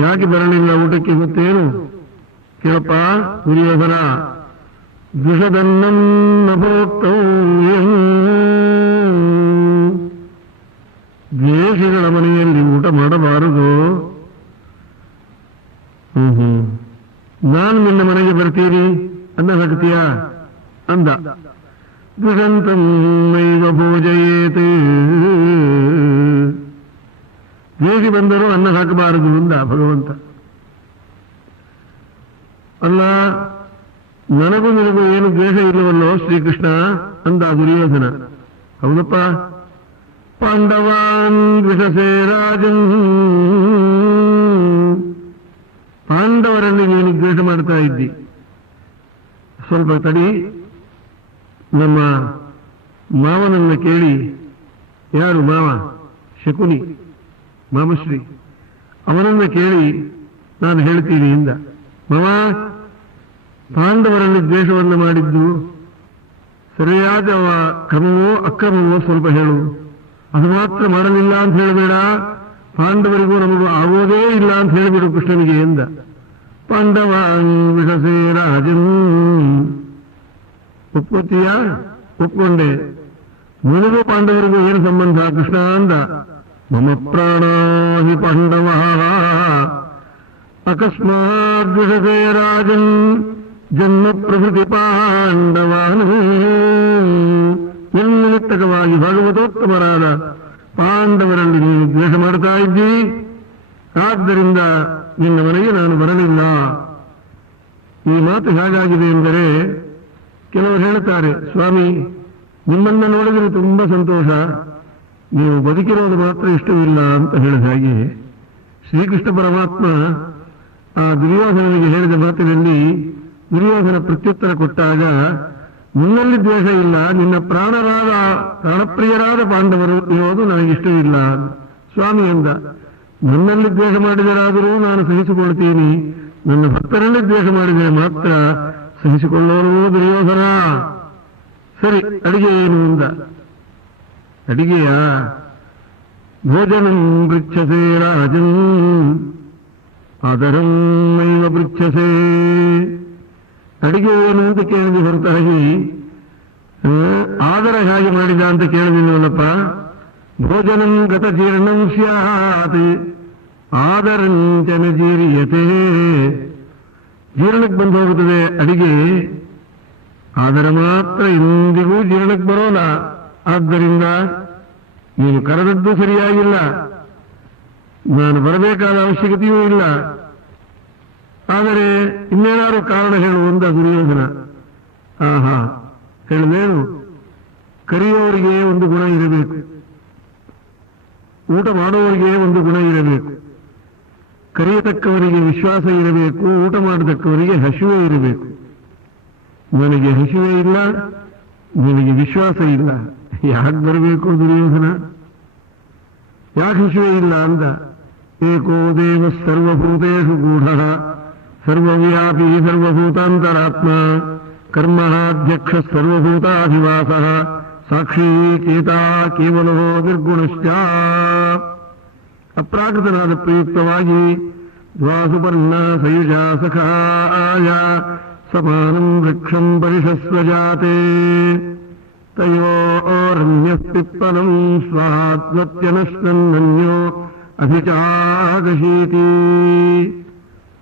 ಯಾಕೆ ಬರಲಿಲ್ಲ ಊಟಕ್ಕೆ ಗೊತ್ತೇನು? ಕೇಳಪ್ಪ, ದುರ್ಯೋಧನ ದ್ವಿಷದನ್ನ ಭೋಕ್ತವ್ಯಂ ದ್ವೇಷಿಗಳ ಮನೆಯಲ್ಲಿ ಊಟ ಮಾಡಬಾರದು. ಹ್ಮ್ ಹ್ಮ್. ನಾನು ನಿನ್ನ ಮನೆಗೆ ಬರ್ತೀನಿ ಅನ್ನ ಹಾಕ್ತೀಯ ಅಂದ. ದ್ವಿಷಂತಂ ನೈವ ಭೋಜಯೇತ್. ದ್ವೇಷಿ ಬಂದರೂ ಅನ್ನ ಹಾಕಬಾರದು ಅಂದ ಭಗವಂತ. ಅಲ್ಲ, ನನಗೂ ನಿನಗೂ ಏನು ದ್ವೇಷ ಇಲ್ಲವಲ್ಲೋ ಶ್ರೀಕೃಷ್ಣ? ಅಂದ ದುರ್ಯೋಧನ. ಹೌದಪ್ಪ? ಪಾಂಡವಾನ್ ದ್ವಿಷಸೇ ರಾಜನ್. ಪಾಂಡವರಲ್ಲಿ ನೀನು ದ್ವೇಷ ಮಾಡ್ತಾ ಇದ್ದಿ. ಸ್ವಲ್ಪ ತಡಿ. ನಮ್ಮ ಮಾವನನ್ನ ಕೇಳಿ. ಯಾರು ಮಾವ? ಶಕುನಿ. ಮಾಮಶ್ರೀ, ಅವನನ್ನು ಕೇಳಿ ನಾನು ಹೇಳ್ತೀನಿ ಇಂದ ಮಾವ, ಪಾಂಡವರಲ್ಲಿ ದ್ವೇಷವನ್ನು ಮಾಡಿದ್ದು ಸರಿಯಾದ ಕ್ರಮವೋ ಅಕ್ರಮವೋ ಸ್ವಲ್ಪ ಹೇಳು. ಅದು ಮಾತ್ರ ಮಾಡಲಿಲ್ಲ ಅಂತ ಹೇಳಬೇಡ. ಪಾಂಡವರಿಗೂ ನಮಗೂ ಆಗೋದೇ ಇಲ್ಲ ಅಂತ ಹೇಳಿಬಿಡು ಕೃಷ್ಣನಿಗೆ ಎಂದ. ಪಾಂಡವ ರಾಜನ್ ಒಪ್ಕೋತೀಯ ಒಪ್ಕೊಂಡೆ. ನಿನಗೂ ಪಾಂಡವರಿಗೂ ಏನು ಸಂಬಂಧ ಕೃಷ್ಣ ಅಂದ. ಪಾಂಡವ ಅಕಸ್ಮಾತ್ ವಿಷಸೇ ರಾಜನ್ ಜನ್ಮ ಪ್ರಭೃತಿ ಪಾಂಡವಾನು ನಿರ್ನಿಮಿತ್ತಕವಾಗಿ ಭಗವತೋತ್ತಮರಾದ ಪಾಂಡವರಲ್ಲಿ ನೀನು ದ್ವೇಷ ಮಾಡ್ತಾ ಇದ್ದಿ। ಆದ್ದರಿಂದ ನಿನ್ನ ಮನೆಗೆ ನಾನು ಬರಲಿಲ್ಲ। ಈ ಮಾತು ಹೇಗಾಗಿದೆ ಎಂದರೆ ಕೆಲವರು ಹೇಳುತ್ತಾರೆ ಸ್ವಾಮಿ, ನಿಮ್ಮನ್ನ ನೋಡಿದರೆ ತುಂಬಾ ಸಂತೋಷ ನೀವು ಬದುಕಿರೋದು ಮಾತ್ರ ಇಷ್ಟವಿಲ್ಲ ಅಂತ ಹೇಳಿದ ಹಾಗೆ ಶ್ರೀಕೃಷ್ಣ ಪರಮಾತ್ಮ ಆ ದುರ್ಯೋಧನನಿಗೆ ಹೇಳಿದ ಮಾತಿನಲ್ಲಿ ದುರ್ಯೋಧನ ಪ್ರತ್ಯುತ್ತರ ಕೊಟ್ಟಾಗ, ನಿನ್ನಲ್ಲಿ ದ್ವೇಷ ಇಲ್ಲ, ನಿನ್ನ ಪ್ರಾಣರಾದ ಪ್ರಾಣಪ್ರಿಯರಾದ ಪಾಂಡವರು ಇರೋದು ನನಗಿಷ್ಟವಿಲ್ಲ ಸ್ವಾಮಿ ಎಂದ ನನ್ನಲ್ಲಿ ದ್ವೇಷ ಮಾಡಿದರಾದರೂ ನಾನು ಸಹಿಸಿಕೊಳ್ತೀನಿ. ನನ್ನ ಭಕ್ತರಲ್ಲಿ ದ್ವೇಷ ಮಾಡಿದರೆ ಮಾತ್ರ ಸಹಿಸಿಕೊಳ್ಳೋರು ದುರ್ಯೋಧನ. ಸರಿ, ಅಡಿಗೆ ಏನು ಅಂದ? ಅಡಿಗೆಯ ಭೋಜನಂ ಪೃಚ್ಛಸೆ ರಾಜನ್ ಆದರಂ ನೈವ ಪೃಚ್ಛಸೆ ಅಡಿಗೆ ಏನು ಅಂತ ಕೇಳಿದ ಹೊರತಾಗಿ ಆ, ಆದರ ಹೇಗೆ ಮಾಡಿದ ಅಂತ ಕೇಳಿದಿಲ್ಲವಲ್ಲಪ್ಪ ಭೋಜನಂ ಗತ ಜೀರ್ಣಂ ಸ್ಯಾತ್ ಆದರಂಚನ ಜೀರ್ಯತೆ ಜೀರ್ಣಕ್ಕೆ ಬಂದು ಹೋಗುತ್ತದೆ ಅಡಿಗೆ ಆದರೆ ಮಾತ್ರ ಎಂದಿಗೂ ಜೀರ್ಣಕ್ಕೆ ಬರೋಲ್ಲ ಆದ್ದರಿಂದ ನೀನು ಕರೆದದ್ದು ಸರಿಯಾಗಿಲ್ಲ. ನಾನು ಬರಬೇಕಾದ ಅವಶ್ಯಕತೆಯೂ ಇಲ್ಲ. ಆದರೆ ಇನ್ನೇನಾದ್ರು ಕಾರಣ ಹೇಳುವಂತ ದುರ್ಯೋಧನ. ಆಹಾ ಹೇಳಿದೇನು ಕರೆಯೋರಿಗೆ ಒಂದು ಗುಣ ಇರಬೇಕು. ಊಟ ಮಾಡುವವರಿಗೆ ಒಂದು ಗುಣ ಇರಬೇಕು. ಕರೆಯತಕ್ಕವರಿಗೆ ವಿಶ್ವಾಸ ಇರಬೇಕು, ಊಟ ಮಾಡತಕ್ಕವರಿಗೆ ಹಸಿವೆ ಇರಬೇಕು. ನನಗೆ ಹಸಿವೆ ಇಲ್ಲ, ನನಗೆ ವಿಶ್ವಾಸ ಇಲ್ಲ. ಯಾಕೆ ಬರಬೇಕು ದುರ್ಯೋಧನ ಯಾಕೆ ಹಸಿವೆ ಇಲ್ಲ ಅಂದ ಏಕೋ ದೇವ ಸರ್ವಭೂತೇಷು ಗೂಢ ಸರ್ವವ್ಯಾಪಿ ಸರ್ವಭೂತಾಂತರಾತ್ಮ ಕರ್ಮಣಾಧ್ಯಕ್ಷ ಸರ್ವಭೂತಾಧಿವಾಸ ಸಾಕ್ಷಿ ಚೇತಾ ಕೇವಲೋ ನಿರ್ಗುಣಶ್ಚ ಅಪ್ರಾಕೃತನಾದ ಪ್ರಯುಕ್ತವಾಗಿ ದ್ವಾಸುಪರ್ಣ ಸಯುಜ ಸಖಾಯ ಸಮಾನಂ ವೃಕ್ಷಂ ಪರಿಷಸ್ವಜಾತೆ ತಯೋರನ್ಯಸ್ತಿಪ್ಪಲಂ ಸ್ವಾತ್ಮತ್ಯನಶ್ನನ್ಯೋ ಅಭಿಚಾಗಶೀತಿ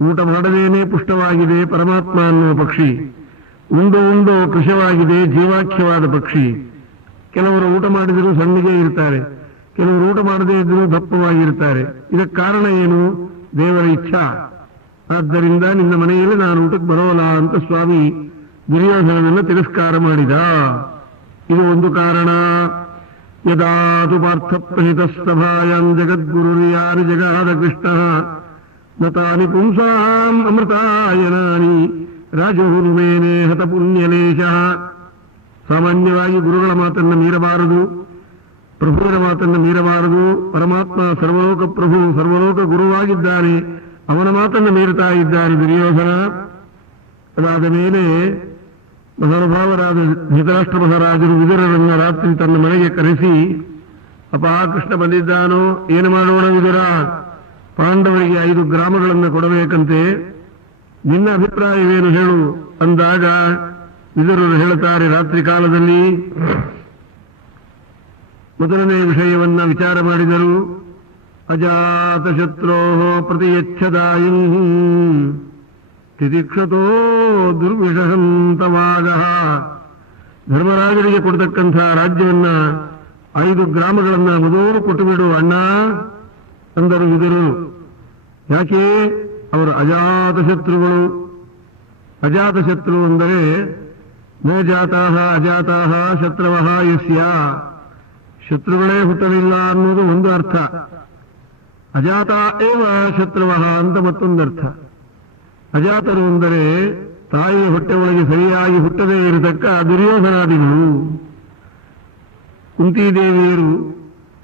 ಊಟ ಮಾಡದೇನೆ ಪುಷ್ಟವಾಗಿದೆ ಪರಮಾತ್ಮ ಅನ್ನುವ ಪಕ್ಷಿ. ಉಂಡು ಉಂಡು ಕೃಶವಾಗಿದೆ ಜೀವಾಖ್ಯವಾದ ಪಕ್ಷಿ. ಕೆಲವರು ಊಟ ಮಾಡಿದರೂ ಸಣ್ಣಗೆ ಇರ್ತಾರೆ. ಕೆಲವರು ಊಟ ಮಾಡದೇ ಇದ್ದರೂ ದಪ್ಪವಾಗಿರ್ತಾರೆ ಇದಕ್ಕೆ ಕಾರಣ ಏನು? ದೇವರ ಇಚ್ಛಾ. ಆದ್ದರಿಂದ ನಿನ್ನ ಮನೆಯಲ್ಲಿ ನಾನು ಊಟಕ್ಕೆ ಬರೋಲ್ಲ ಅಂತ ಸ್ವಾಮಿ ದುರ್ಯೋಧನನನ್ನು ತಿರಸ್ಕಾರ ಮಾಡಿದ. ಇದು ಒಂದು ಕಾರಣ. ಯದಾತು ಪಾರ್ಥ ಜಗದ್ಗುರು ಜಗದ್ಗುರುರ್ಯಾನಿ ಜಗಾದ ಕೃಷ್ಣ ನತಾನಿ ಪುಂಸಾಂ ಅಮೃತಾಯನಾನಿ ರಾಜಹುರುಮೇನೆ ಹತ ಪುಣ್ಯಲೇಶ. ಸಾಮಾನ್ಯವಾಗಿ ಗುರುಗಳ ಮಾತನ್ನು ಮೀರಬಾರದು, ಪ್ರಭುವಿನ ಮಾತನ್ನು ಮೀರಬಾರದು, ಪರಮಾತ್ಮ ಸರ್ವಲೋಕ ಪ್ರಭು, ಸರ್ವಲೋಕ ಗುರುವಾಗಿದ್ದಾನೆ, ಅವನ ಮಾತನ್ನು ಮೀರುತ್ತಾ ಇದ್ದಾನೆ ದುರ್ಯೋಧನ. ಅದಾದ ಮೇಲೆ ಮಹಾನುಭಾವರಾದ ಧೃತರಾಷ್ಟ್ರ ಮಹಾರಾಜರು ವಿದುರರನ್ನ ರಾತ್ರಿ ತನ್ನ ಮನೆಗೆ ಕರೆಸಿ, ಅಪ್ಪ, ಕೃಷ್ಣ ಬಂದಿದ್ದಾನೋ? ಏನು ಮಾಡೋಣ ವಿದುರ? ಪಾಂಡವರಿಗೆ ಐದು ಗ್ರಾಮಗಳನ್ನು ಕೊಡಬೇಕಂತೆ. ನಿನ್ನ ಅಭಿಪ್ರಾಯವೇನು ಹೇಳು? ಅಂದಾಗ ವಿದುರರು ಹೇಳುತ್ತಾರೆ, ರಾತ್ರಿ ಕಾಲದಲ್ಲಿ ಮೊದಲನೇ ವಿಷಯವನ್ನ ವಿಚಾರ ಮಾಡಿದರು. ಅಜಾತಶತ್ರೋ ಪ್ರತಿಯಚ್ಛದಾಯಂ. ತಿತಿಕ್ಷತೋ ದುರ್ವಿಷಹಂತವಾದ ಧರ್ಮರಾಜರಿಗೆ ಕೊಡ್ತಕ್ಕಂಥ ರಾಜ್ಯವನ್ನ ಐದು ಗ್ರಾಮಗಳನ್ನ ಮೊದಲು ಕೊಟ್ಟು ಬಿಡು ಅಣ್ಣ ಅಂದರು ಇದರು. ಯಾಕೆ? ಅವರು ಅಜಾತ ಶತ್ರುಗಳು. ಅಜಾತ ಶತ್ರು ಅಂದರೆ ನ ಜಾತಾಹ ಅಜಾತಾಹ ಶತ್ರವಹ ಯಸ್ಯ ಶತ್ರುಗಳೇ ಹುಟ್ಟಲಿಲ್ಲ ಅನ್ನೋದು ಒಂದು ಅರ್ಥ. ಅಜಾತ ಏವ ಶತ್ರವಹ ಅಂತ ಮತ್ತೊಂದರ್ಥ. ಅಜಾತರು ಅಂದರೆ ತಾಯಿಯ ಹೊಟ್ಟೆ ಒಳಗೆ ಸರಿಯಾಗಿ ಹುಟ್ಟದೇ ಇರತಕ್ಕ ದುರ್ಯೋಧನಾದಿಗಳು. ಕುಂತಿದೇವಿಯರು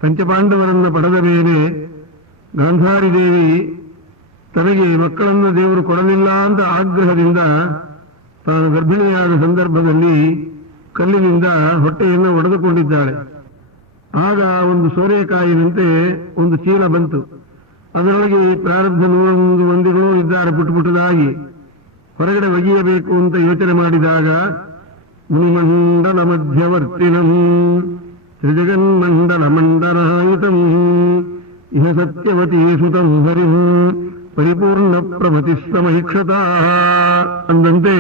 ಪಂಚಪಾಂಡವರನ್ನು ಪಡೆದ ಮೇಲೆ ಗಾಂಧಾರಿ ದೇವಿ ತನಗೆ ಮಕ್ಕಳನ್ನು ದೇವರು ಕೊಡಲಿಲ್ಲ ಅಂತ ಆಗ್ರಹದಿಂದ ತಾನು ಗರ್ಭಿಣಿಯಾದ ಸಂದರ್ಭದಲ್ಲಿ ಕಲ್ಲಿನಿಂದ ಹೊಟ್ಟೆಯನ್ನು ಒಡೆದುಕೊಂಡಿದ್ದಾಳೆ. ಆಗ ಒಂದು ಸೋರೆಕಾಯಿನಂತೆ ಒಂದು ಚೀಲ ಬಂತು. ಅದರೊಳಗೆ ಪ್ರಾರಬ್ಧ ನೂರೊಂದು ಮಂದಿಗಳು ಇದ್ದಾರೆ ಪುಟ್ಟ ಪುಟ್ಟದಾಗಿ. ಹೊರಗಡೆ ಒಗೆಯಬೇಕು ಅಂತ ಯೋಚನೆ ಮಾಡಿದಾಗ, ಮುನಿಮಂಡಲ ಮಧ್ಯವರ್ತಿನಂ, ತ್ರಿಜಗನ್ಮಂಡಲ ಮಂಡಲಾಯುತಂ, ಇಹ ಸತ್ಯವತಿ ಸುತಂ ಹರಿಂ, ಪರಿಪೂರ್ಣ ಪ್ರಮತಿ ಸಮೈಕ್ಷತ ಅಂದಂತೆ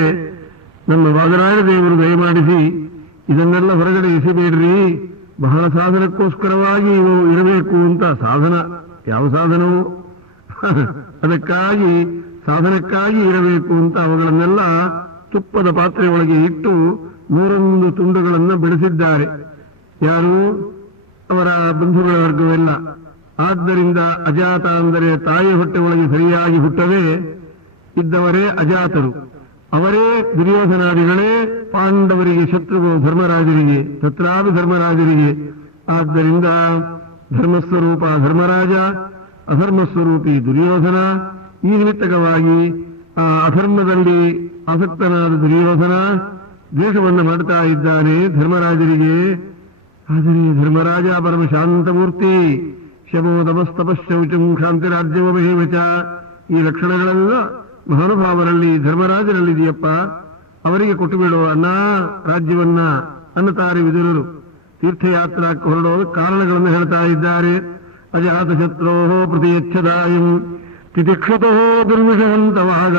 ನಮ್ಮ ವಾದರಾಯ ದೇವರು ದಯಮಾಡಿಸಿ ಇದನ್ನೆಲ್ಲ ಹೊರಗಡೆ ಇಸಿಬೇಡ್ರಿ ಬಹಳ ಸಾಧನಕ್ಕೋಸ್ಕರವಾಗಿ ಇರಬೇಕು ಅಂತ ಸಾಧನ. ಯಾವ ಸಾಧನವು? ಅದಕ್ಕಾಗಿ ಸಾಧನಕ್ಕಾಗಿ ಇರಬೇಕು ಅಂತ ಅವುಗಳನ್ನೆಲ್ಲ ತುಪ್ಪದ ಪಾತ್ರೆಯೊಳಗೆ ಇಟ್ಟು ನೂರೊಂದು ತುಂಡುಗಳನ್ನು ಬೆಳೆಸಿದ್ದಾರೆ. ಯಾರು? ಅವರ ಬಂಧುಗಳ ವರ್ಗವೆಲ್ಲ. ಆದ್ದರಿಂದ ಅಜಾತ ಅಂದರೆ ತಾಯಿ ಹೊಟ್ಟೆ ಒಳಗೆ ಸರಿಯಾಗಿ ಹುಟ್ಟದೆ ಇದ್ದವರೇ ಅಜಾತರು. ಅವರೇ ದುರ್ಯೋಧನಾದಿಗಳೇ ಪಾಂಡವರಿಗೆ ಶತ್ರುಗಳು ಧರ್ಮರಾಜರಿಗೆ, ತತ್ರಾದು ಧರ್ಮರಾಜರಿಗೆ. ಆದ್ದರಿಂದ ಧರ್ಮಸ್ವರೂಪ ಧರ್ಮರಾಜ, ಅಧರ್ಮಸ್ವರೂಪಿ ದುರ್ಯೋಧನ, ಈ ನಿಮಿತ್ತಕವಾಗಿ ಆ ಅಧರ್ಮದಲ್ಲಿ ಆಸಕ್ತನಾದ ದುರ್ಯೋಧನ ದ್ವೇಷವನ್ನು ಮಾಡ್ತಾ ಇದ್ದಾನೆ ಧರ್ಮರಾಜರಿಗೆ. ಆದರೆ ಧರ್ಮರಾಜ ಪರಮ ಶಾಂತಮೂರ್ತಿ ಶಮೋ ನಮಸ್ತಪಶೌಚಂ ಶಾಂತಿರಾಜ್ಯವಮೇವಚ ಈ ಲಕ್ಷಣಗಳೆಲ್ಲ ಮಹಾನುಭಾವರಲ್ಲಿ ಧರ್ಮರಾಜರಲ್ಲಿದೆಯಪ್ಪ ಅವರಿಗೆ ಕೊಟ್ಟು ಬಿಡುವ ಅನ್ನ, ರಾಜ್ಯವನ್ನ ಅನ್ನತಾರೆ ವಿದುರರು. ತೀರ್ಥಯಾತ್ರಾಕ್ಕೆ ಹೊರಡುವ ಕಾರಣಗಳನ್ನು ಹೇಳ್ತಾ ಇದ್ದಾರೆ ಅಜಾತ ಶತ್ರೋ ಪ್ರತಿಯಚ್ಛದಾಯಂ ತಿತಿಕ್ಷತೋ ದುರ್ವಿಷವಂತವಾದ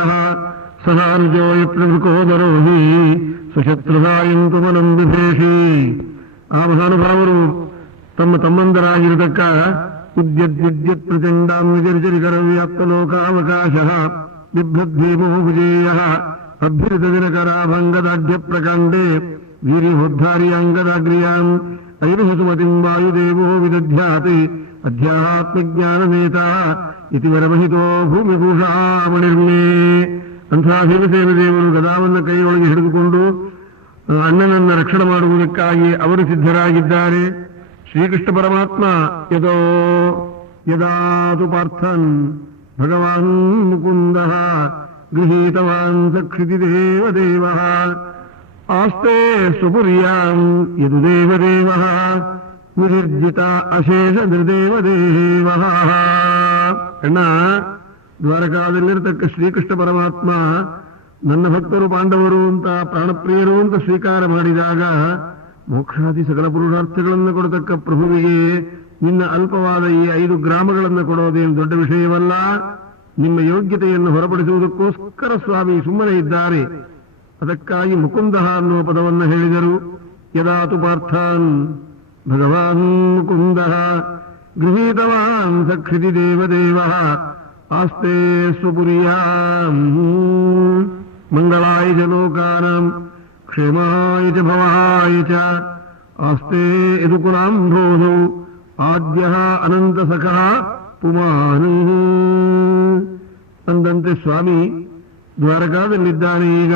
ಸಹಾನುಜೋ ಯತ್ರ ಮೃಕೋದರೋ ಹಿ ಸುಶತ್ರುಸಾಯಂ ತುಮನಂ ಬಿಭೇಷಿ ಆ ಮಹಾನುಭಾವರು ತಮ್ಮ ತಮ್ಮಂದರಾಗಿರತಕ್ಕ ಉದ್ಯದ್ಯುದ್ಯತ್ ಪ್ರಚಂಡಾಂ ವಿಜರ್ಜರಿಕರ ವ್ಯಾಪ್ತಲೋಕಾವಕಾಶ ಬಿಭ್ರದ್ಭೀಮೋ ವಿಜೇಯ ಅಭ್ಯುತ ದಿನಕರಾಭಂಗದಾಢ್ಯ ಪ್ರಕಾಂಡೆ ಐರುಹಸುಮತಿಂ ವಾಯುದೇವೋ ವಿದಧ್ಯಾತಿ ಅಧ್ಯಾತ್ಮಜ್ಞಾನನೇತ ಇತಿ ವರಮಹಿತೋ ಭೂಮಿಭೂಷಾಮಣಿರ್ಮೇ ಅಂಥ ಭೀಮಸೇನ ದೇವರು ಗದಾವನ್ನು ಕೈಯೊಳಗೆ ಹಿಡಿದುಕೊಂಡು, ಅಣ್ಣನನ್ನ ರಕ್ಷಣೆ ಮಾಡುವುದಕ್ಕಾಗಿ ಅವರು ಸಿದ್ಧರಾಗಿದ್ದಾರೆ। ಶ್ರೀಕೃಷ್ಣ ಪರಮಾತ್ಮ ಯದೋ ಯದಾತು ಪಾರ್ಥನ್, ಭಗವಾನ್ ಮುಕುಂದ ಗೃಹೀತವಾನ್ ಸಕ್ಷಿತಿ ದೇವದೇವ। ಆಸ್ತೆ ಸುಪುರ್ಯಾಂ ಯದು ದೇವದೇವ ವಿರ್ಜಿತ ಅಶೇಷ ನಿರ್ದೇವದೇವ ಅಣ್ಣ ದ್ವಾರಕಾದಲ್ಲಿರತಕ್ಕ ಶ್ರೀಕೃಷ್ಣ ಪರಮಾತ್ಮ ನನ್ನ ಭಕ್ತರು ಪಾಂಡವರು ಅಂತ ಪ್ರಾಣಪ್ರಿಯರು ಅಂತ ಸ್ವೀಕಾರ ಮಾಡಿದಾಗ, ಮೋಕ್ಷಾದಿ ಸಕಲ ಪುರುಷಾರ್ಥಗಳನ್ನು ಕೊಡತಕ್ಕ ಪ್ರಭುವಿಗೆ ನಿನ್ನ ಅಲ್ಪವಾದ ಈ ಐದು ಗ್ರಾಮಗಳನ್ನು ಕೊಡೋದೇನು ದೊಡ್ಡ ವಿಷಯವಲ್ಲ. ನಿಮ್ಮ ಯೋಗ್ಯತೆಯನ್ನು ಹೊರಪಡಿಸುವುದಕ್ಕೋಸ್ಕರ ಸ್ವಾಮಿ ಸುಮ್ಮನೆ ಇದ್ದಾರೆ. ಅದಕ್ಕಾಗಿ ಮುಕುಂದ ಅನ್ನುವ ಪದವನ್ನು ಹೇಳಿದರು ಯದಾತು ಪಾರ್ಥಾನ್ ಭಗವಾನ್ ಮುಕುಂದ ಗೃಹೀತವಾನ್ ಸಕ್ಷಿತಿ ದೇವದೇವ ಆಸ್ತೆ ಸ್ವಪುರ್ಯಾಂ ಮಂಗಳಾಯ ಚ ಲೋಕಾನಾಂ ಕ್ಷೇಮಾಯ ಚ ಭವಾಯ ಚ ಆಸ್ತೆ ಯದುಕುಲಾಂಭೋಧೌ ಆದ್ಯ ಅನಂತ ಸಖಃ ಪುಮಾನ್. ಅಂದಂತೆ ಸ್ವಾಮಿ ದ್ವಾರಕಾದಲ್ಲಿದ್ದಾನೆ ಈಗ.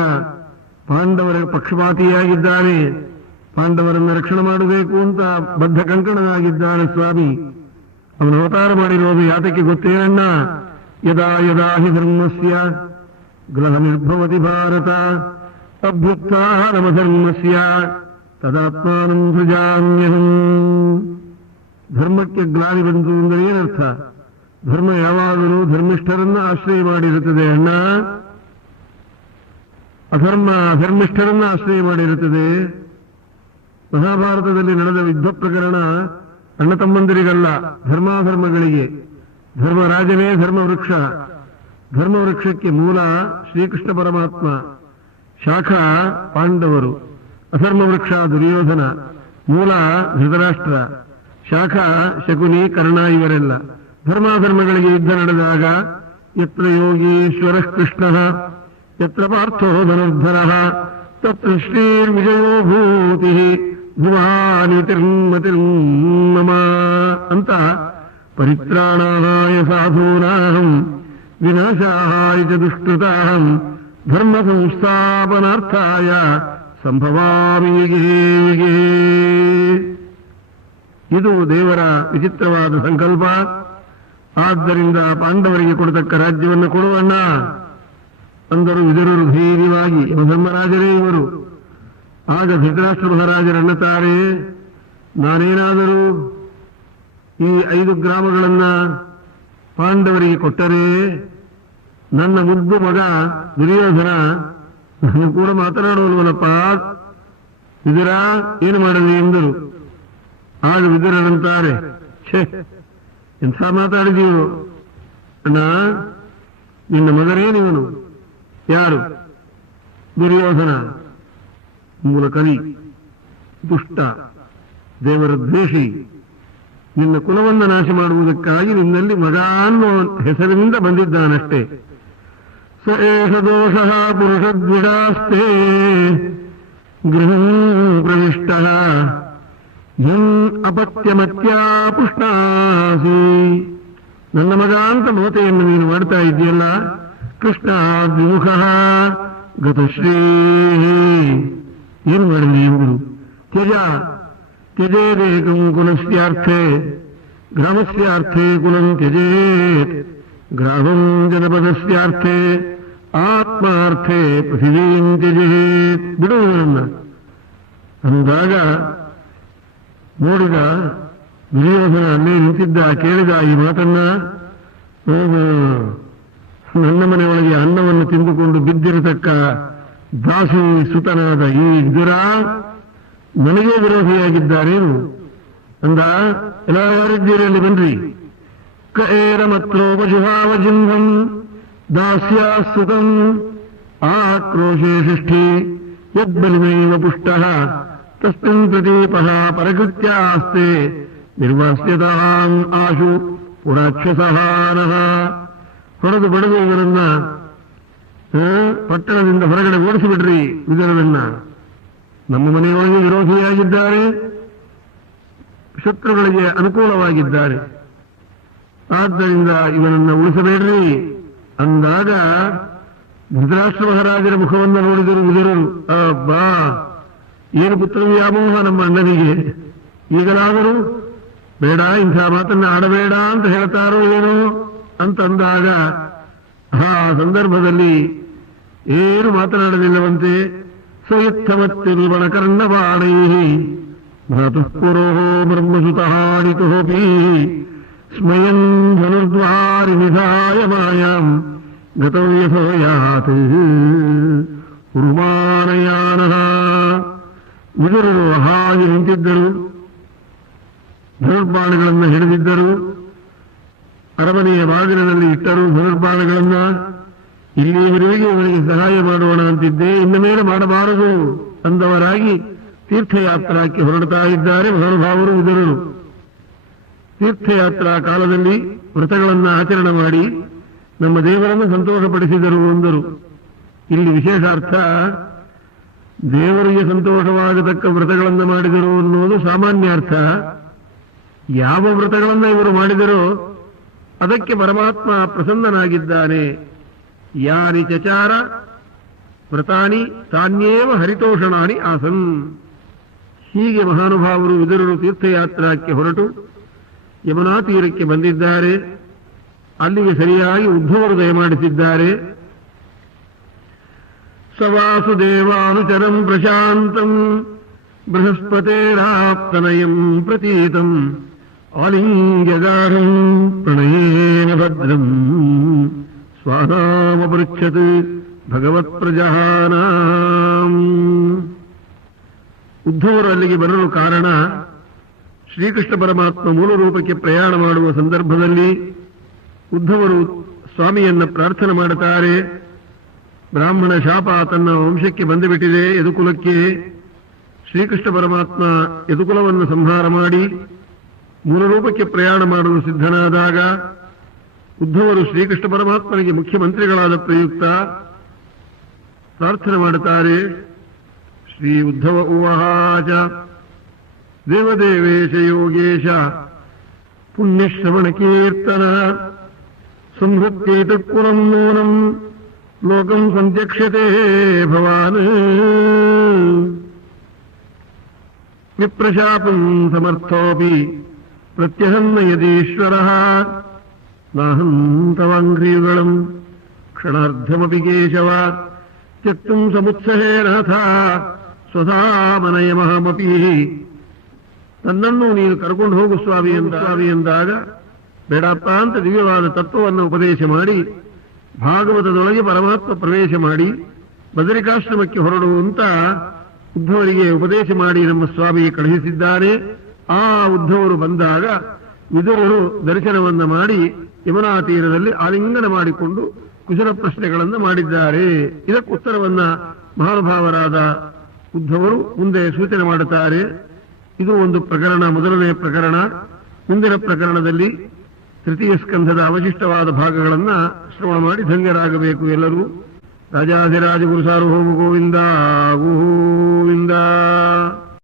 ಪಾಂಡವರ ಪಕ್ಷಪಾತಿಯಾಗಿದ್ದಾನೆ ಪಾಂಡವರನ್ನು ರಕ್ಷಣೆ ಮಾಡಬೇಕು ಅಂತ ಬದ್ಧ ಕಂಕಣನಾಗಿದ್ದಾನೆ ಸ್ವಾಮಿ. ಅವನು ಅವತಾರ ಮಾಡಿರೋದು ಯಾತಕ್ಕೆ ಗೊತ್ತೇ ಅಣ್ಣ. ಯದಾ ಯದಾ ಹಿ ಧರ್ಮಸ್ಯ ಗ್ರಹ ನಿರ್ಭವತಿ ಭಾರತ. ನಮ ತದಾತ್ಮಾನಂ ಸೃಜಾಮ್ಯಹಂ. ಧರ್ಮಕ್ಕೆ ಗ್ಲಾನಿ ಬಂತು ಅಂದರೆ ಏನರ್ಥ? ಧರ್ಮ ಯಾವಾಗಲೂ ಧರ್ಮಿಷ್ಠರನ್ನ ಆಶ್ರಯ ಮಾಡಿರುತ್ತದೆ ಅಣ್ಣ. ಅಧರ್ಮ ಅಧರ್ಮಿಷ್ಠರನ್ನ ಆಶ್ರಯ ಮಾಡಿರುತ್ತದೆ. ಮಹಾಭಾರತದಲ್ಲಿ ನಡೆದ ಯುದ್ಧ ಪ್ರಕರಣ ಅಣ್ಣ ತಮ್ಮಂದಿರಿಗಲ್ಲ, ಧರ್ಮಾಧರ್ಮಗಳಿಗೆ. ಧರ್ಮರಾಜನೇ ಧರ್ಮವೃಕ್ಷ. ಧರ್ಮವೃಕ್ಷಕ್ಕೆ ಮೂಲ ಶ್ರೀಕೃಷ್ಣ ಪರಮಾತ್ಮ, ಶಾಖ ಪಾಂಡವರು. ಅಧರ್ಮವೃಕ್ಷ ದುರ್ಯೋಧನ, ಮೂಲ ಧೃತರಾಷ್ಟ್ರ. ಶಾಖ ಶಕುನಿ, ಕರ್ಣ ಇವರೆಲ್ಲ. ಧರ್ಮಾಧರ್ಮಗಳಿಗೆ ಯುದ್ಧ ನಡೆದಾಗ, ಯತ್ರ ಯೋಗೀಶ್ವರ ಕೃಷ್ಣ. ಯತ್ರ ಪಾರ್ಥೋ ಧನುರ್ಧರ ಶ್ರೀರ್ವಿಜಯೋ ಭೂತಿ ಧ್ರುವಾನಿತಿರ್ಮತಿರ್ಮಮ ಅಂತ ಪರಿತ್ರಾಣಾಯ ಸಾಧೂನಾಹಂ ವಿನಾಶಾಯ ಚ ದುಷ್ಕೃತಾಹಂ ಧರ್ಮ ಸಂಸ್ಥಾಪನಾರ್ಥಾಯ ಸಂಭವಾಮಿ. ಇದು ದೇವರ ವಿಚಿತ್ರವಾದ ಸಂಕಲ್ಪ. ಆದ್ದರಿಂದ ಪಾಂಡವರಿಗೆ ಕೊಡತಕ್ಕ ರಾಜ್ಯವನ್ನು ಕೊಡುವಣ್ಣ ಅಂದರು ವಿದುರರು ಧೈರ್ಯವಾಗಿ ಯಮಧರ್ಮರಾಜರೇ ಇವರು. ಆಗ ಧೃತರಾಷ್ಟ್ರ ಮಹಾರಾಜರನ್ನುತ್ತಾರೆ ನಾನೇನಾದರೂ ಈ ಐದು ಗ್ರಾಮಗಳನ್ನ ಪಾಂಡವರಿಗೆ ಕೊಟ್ಟರೆ ನನ್ನ ಮುದ್ದು ಮಗ ದುರ್ಯೋಧನ ನಾನು ಕೂಡ ಮಾತನಾಡುವಲ್ವನಪ್ಪ ವಿದುರ ಏನು ಮಾಡಲಿ ಎಂದರು. ಆಗ ವಿದುರನಂತಾರೆ ಛೇ, ಎಂಥ ಮಾತಾಡಿದೀವು ಅಣ್ಣ, ನಿನ್ನ ಮಗನೇನಿವನು ಯಾರು? ದುರ್ಯೋಧನ, ಮೂಲ ಕಲಿ ದುಷ್ಟ, ದೇವರ ದ್ವೇಷಿ, ನಿನ್ನ ಕುಲವನ್ನು ನಾಶ ಮಾಡುವುದಕ್ಕಾಗಿ ನಿನ್ನಲ್ಲಿ ಮಗ ಅನ್ನೋ ಹೆಸರಿನಿಂದ ಬಂದಿದ್ದಾನಷ್ಟೇ. ಸ ಏಷ ದೋಷ ಪುರುಷದ್ವಿಡಾಸ್ತೆ ಗೃಹಂ ಪ್ರವಿಷ್ಟ ಹಿಂ ಅಪತ್ಯಮತ್ಯಾ ಪುಷ್ಣಾಸಿ ನನ್ನ ಮಗ ಅಂತ ಮೋತೆಯನ್ನು ನೀನು ಮಾಡ್ತಾ ಇದೆಯಲ್ಲ ಕೃಷ್ಣ ವಿಮುಖ ಗತಶ್ರೀ ಏನು ಮಾಡಲಿ ಎಂಬುದು ತ್ಯಜ ತ್ಯಜೇದೇಕಂ ಕುಲಸ್ಯಾರ್ಥೆ ಗ್ರಾಮಸ್ಯಾರ್ಥೆ ಕುಲಂ ತ್ಯಜೇತ್ ಗ್ರಾಮಂ ಜನಪದಸ್ಯಾರ್ಥೆ ಆತ್ಮಾರ್ಥೆ ಪೃಥಿವೀಂ ತ್ಯಜೇತ್ ಬಿಡುವುದನ್ನ ಅಂದಾಗ ನೋಡಿದ ದುರ್ಯೋಧನ ಅಲ್ಲೇ ನಿಂತಿದ್ದ ಕೇಳಿದ ಈ ಮಾತನ್ನ ನನ್ನ ಮನೆಯೊಳಗೆ ಅನ್ನವನ್ನು ತಿಂದುಕೊಂಡು ಬಿದ್ದಿರತಕ್ಕ ದಾಸಿ ಸುತನಾದ ಈ ವಿದುರ ನನಗೇ ವಿರೋಧಿಯಾಗಿದ್ದಾರೇನು? ಅಂದ ಎಲ್ಲ ಯಾರಿದ್ದೀರಿ ಅಲ್ಲಿ ಬನ್ರಿ. ಕೇರ ಮತ್ರೋಪಜುಹಾವ ಜಿಂಹಂ ಸುತಂ, ಆಕ್ರೋಶೇ ಷಷ್ಠಿ ಯದ್ಬಲಿಮೈವ ಪುಷ್ಟಃ, ತಸ್ಮಿನ್ ಪ್ರದೀಪಃ ಪರಕೃತ್ಯಾಸ್ತೆ, ನಿರ್ವಾಸ್ಯತಾಂ ಆಶು ಪುರಾಕ್ಷಸಹಾನಃ. ಹೊಡೆದು ಬಡದು ಇವರನ್ನ ಪಟ್ಟಣದಿಂದ ಹೊರಗಡೆ ಓಡಿಸಿಬಿಡ್ರಿ ಇದರನ್ನ ನಮ್ಮ ಮನೆಯೊಳಗೆ ವಿರೋಧಿಯಾಗಿದ್ದಾರೆ, ಶತ್ರುಗಳಿಗೆ ಅನುಕೂಲವಾಗಿದ್ದಾರೆ. ಆದ್ದರಿಂದ ಇವನನ್ನ ಉಳಿಸಬೇಡ್ರಿ. ಅಂದಾಗ ಧೃತರಾಷ್ಟ್ರ ಮಹಾರಾಜರ ಮುಖವನ್ನು ನೋಡಿದರು ಇದರು ಬಾ ಏನು ಪುತ್ರ ವ್ಯಾಮೋಹ ನಮ್ಮ ಅಣ್ಣನಿಗೆ? ಈಗಲಾದರೂ ಬೇಡ, ಇಂಥ ಮಾತನ್ನ ಆಡಬೇಡ ಅಂತ ಹೇಳ್ತಾರೋ ಏನೋ? ಅಂತಂದಾಗ ಆ ಸಂದರ್ಭದಲ್ಲಿ ಏನು ಮಾತನಾಡಲಿಲ್ಲವಂತೆ ಸ್ವಯುತ್ಥಮತ್ತಿಲ್ವಣ ಕರ್ಣಬಾಣೈ ಮಾತುಃ ಪುರೋಃ ಬ್ರಹ್ಮಸುತಹಾನಿತೋಪಿ ಸ್ಮಯಂ ಧನುರ್ದ್ವಾರಿ ನಿಧಾಯ ಮಾಯಾಂ ಗತೌ ಯಥೋ ಯಾತ್ ಉರುಮಾನಯಾನಃ ವಿದುರರು ಹಾಗೆ ನಿಂತಿದ್ದರು ಧನುರ್ಬಾಣಗಳನ್ನು ಹಿಡಿದಿದ್ದರು ಅರಮನೆಯ ಬಾಗಿಲಿನಲ್ಲಿ ಇಟ್ಟರು ಧನುರ್ಬಾಣಗಳನ್ನ ಇಲ್ಲಿಯವರೆಗೆ ಅವರಿಗೆ ಸಹಾಯ ಮಾಡೋಣ ಅಂತಿದ್ದೆ, ಇನ್ನು ಮೇಲೆ ಮಾಡಬಾರದು ಅಂದವರಾಗಿ ತೀರ್ಥಯಾತ್ರಾಕ್ಕೆ ಹೊರಡ್ತಾ ಇದ್ದಾರೆ ಮಹಾನುಭಾವರು ಉದರು ತೀರ್ಥಯಾತ್ರಾ ಕಾಲದಲ್ಲಿ ವ್ರತಗಳನ್ನು ಆಚರಣೆ ಮಾಡಿ ನಮ್ಮ ದೇವರನ್ನು ಸಂತೋಷಪಡಿಸಿದರು ಎಂದರು ಇಲ್ಲಿ ವಿಶೇಷ ಅರ್ಥ ದೇವರಿಗೆ ಸಂತೋಷವಾಗತಕ್ಕ ವ್ರತಗಳನ್ನು ಮಾಡಿದರು ಅನ್ನುವುದು ಸಾಮಾನ್ಯ ಅರ್ಥ ಯಾವ ವ್ರತಗಳನ್ನು ಇವರು ಮಾಡಿದರೋ ಅದಕ್ಕೆ ಪರಮಾತ್ಮ ಪ್ರಸನ್ನನಾಗಿದ್ದಾನೆ. ಯಾನಿ ಚಚಾರ ವ್ರತಾನಿ ತಾನ್ಯೇವ ಹರಿತೋಷಣಾನಿ ಆಸನ್. ಹೀಗೆ ಮಹಾನುಭಾವರು ವಿದುರರು ತೀರ್ಥಯಾತ್ರಾಕ್ಕೆ ಹೊರಟು ಯಮುನಾ ತೀರಕ್ಕೆ ಬಂದಿದ್ದಾರೆ. ಅಲ್ಲಿಗೆ ಸರಿಯಾಗಿ ಉದ್ಧವರು ದಯಮಾಡಿಸಿದ್ದಾರೆ ಸವಾಸುದೇವಾನುಚರಂ ಪ್ರಶಾಂತಂ ಬೃಹಸ್ಪತೇರಾಪ್ತನಯಂ ಪ್ರತೀತಂ. ಆಲಿಂಗ್ಯಗಾರಂ ಪ್ರಣಯೇನ ಭದ್ರಂ. ಸ್ವಾನಾಮಪೃಚ್ಛತ್ ಭಗವತ್ ಪ್ರಜಹಾನಾಂ ಉದ್ಧವರು ಅಲ್ಲಿಗೆ ಬರಲು ಕಾರಣ ಶ್ರೀಕೃಷ್ಣ ಪರಮಾತ್ಮ ಮೂಲ ರೂಪಕ್ಕೆ ಪ್ರಯಾಣ ಮಾಡುವ ಸಂದರ್ಭದಲ್ಲಿ ಉದ್ಧವರು ಸ್ವಾಮಿಯನ್ನ ಪ್ರಾರ್ಥನೆ ಮಾಡುತ್ತಾರೆ. ಬ್ರಾಹ್ಮಣ ಶಾಪ ತನ್ನ ವಂಶಕ್ಕೆ ಬಂದುಬಿಟ್ಟಿದೆ, ಯದುಕುಲಕ್ಕೆ. ಶ್ರೀಕೃಷ್ಣ ಪರಮಾತ್ಮ ಯದುಕುಲವನ್ನು ಸಂಹಾರ ಮಾಡಿ ಮೂಲ ರೂಪಕ್ಕೆ ಪ್ರಯಾಣ ಮಾಡಲು ಸಿದ್ಧನಾದಾಗ ಉದ್ಧವರು ಶ್ರೀಕೃಷ್ಣ ಪರಮಾತ್ಮನಿಗೆ ಮುಖ್ಯಮಂತ್ರಿಗಳಾದ ಪ್ರಯುಕ್ತ ಪ್ರಾರ್ಥನೆ ಮಾಡುತ್ತಾರೆ ಶ್ರೀ ಉದ್ಧವ ಉವಾಚ ದೇವದೇವೇಶ ಯೋಗೇಶ ಪುಣ್ಯಶ್ರವಣ ಕೀರ್ತನ ಸಂಹೃತ್ಯೇತ ಪುರಂ ನೂನಂ ಲೋಕಂ ಸಂತ್ಯಕ್ಷತೆ ಭವಾನ್ ವಿಪ್ರಶಾಪಂ ಸಮರ್ಥೋಪಿ ಪ್ರತ್ಯಹನ್ನ ಯದೀಶ್ವರ ನಾಹಂ ಕ್ಷಣಾರ್ಧಮಿ ಕೇಶವ ತ್ಯಕ್ತುಂ ಸಮುತ್ಸಹೇ ನಾಥ ಸ್ವಧಾಮನಯಮಹಮಪಿ ನನ್ನನ್ನು ನೀನು ಕರ್ಕೊಂಡು ಹೋಗು ಸ್ವಾಮಿ ಎಂದ ಸ್ವಾಮಿ ಎಂದಾಗ ಬೇಡಪ್ಪ ಅಂತ ದಿವ್ಯವಾದ ತತ್ವವನ್ನು ಉಪದೇಶ ಮಾಡಿ ಭಾಗವತದೊಳಗೆ ಪರಮಾತ್ಮ ಪ್ರವೇಶ ಮಾಡಿ ಬದರಿಕಾಶ್ರಮಕ್ಕೆ ಹೊರಡುವಂತ ಉದ್ಧವರಿಗೆ ಉಪದೇಶ ಮಾಡಿ ನಮ್ಮ ಸ್ವಾಮಿ ಕಳುಹಿಸಿದ್ದಾರೆ ಆ ಉದ್ಧವರು ಬಂದಾಗ ವಿದುರರು ದರ್ಶನವನ್ನ ಮಾಡಿ ಯಮುನಾ ತೀರದಲ್ಲಿ ಆಲಿಂಗನ ಮಾಡಿಕೊಂಡು ಕುಶಲ ಪ್ರಶ್ನೆಗಳನ್ನು ಮಾಡಿದ್ದಾರೆ ಇದಕ್ಕೆ ಉತ್ತರವನ್ನ ಮಹಾನುಭಾವರಾದ ಉದ್ಧವರು ಮುಂದೆ ಸೂಚನೆ ಮಾಡುತ್ತಾರೆ ಇದು ಒಂದು ಪ್ರಕರಣ ಮೊದಲನೆಯ ಪ್ರಕರಣ ಮುಂದಿನ ಪ್ರಕರಣದಲ್ಲಿ ತೃತೀಯ ಸ್ಕಂಧದ ಅವಶಿಷ್ಟವಾದ ಭಾಗಗಳನ್ನ ಶ್ರವಣ ಮಾಡಿ ಧನ್ಯರಾಗಬೇಕು ಎಲ್ಲರೂ ರಾಜಾಧಿರಾಜ ಗುರು ಸಾರ್ವಭೌಮ ಗೋವಿಂದ ಗೋವಿಂದ